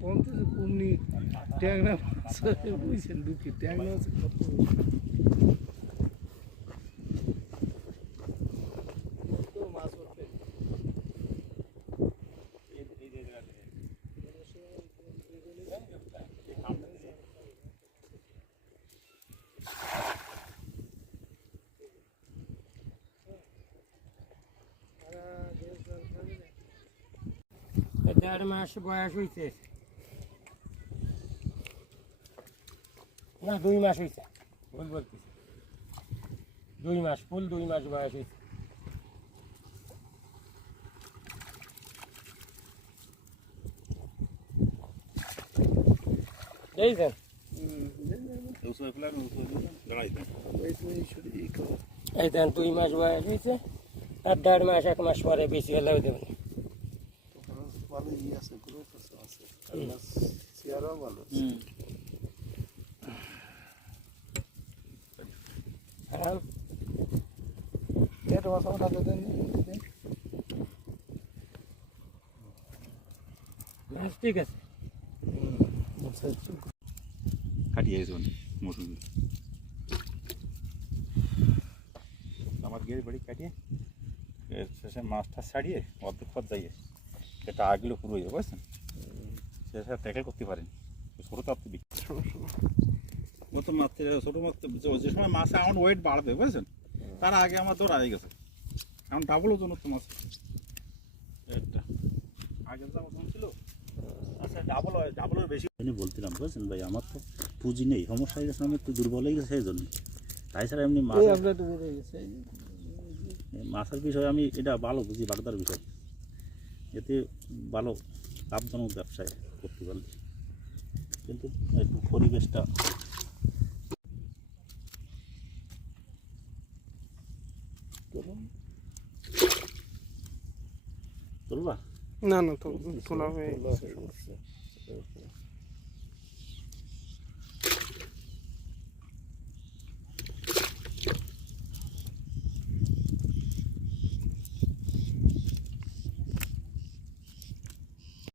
কোন তো কুমনি ট্যাংরা মাছ বুঝছেন ঢুকি ট্যাংরা মাছ কত মাছ উঠবে দেড় মাস বয়স হয়েছে না 2 মাস হয়েছে ভুল বলতেছি 2 মাস ফুল 2 মাস বয়স হয়েছে দেখছেন এই দেন 2 মাস বয়স হয়েছে আর 1.5 মাস 1 মাস পরে বেশি হলেও দেবেন ভালো আছে গ্রোথ আছে চেয়ারও ভালো হ্যাঁ এটা মাছ ওঠাতে দেন ঠিক আছে কাটিয়ে গেছে মৌসুম আমার গিয়ে বাড়ি কাটিয়ে শেষে মাছটা ছাড়িয়ে অর্ধেক পথ যাইয়ে এটা আগগুলো পুরো হয়ে যাবে বুঝছেন শেষে ট্যাকেল করতে পারেন ছোটো তো আপনি ও তো মারতে ছোটো মারতে যে সময় মাছে আমার ওয়েট বাড়বে বুঝছেন তার আগে আমার দৌড় আগে গেছে এখন ডাবল ওজন হচ্ছে মাছ এটা আগে যা ওজন ছিল আচ্ছা ডাবলের বেশি বলছিলাম বুঝছেন ভাই আমার তো পুঁজি নেই সমস্যা হয়ে গেছে আমি একটু দুর্বল হয়ে গেছে সেই জন্য তাই ছাড়া এমনি মাছের বিষয়ে আমি এটা ভালো বুঝি বাগদার বিষয় এতে ভালো লাভজনক ব্যবসায় করতে পারলে কিন্তু একটু পরিবেশটা তুলবা না তোলা হয়ে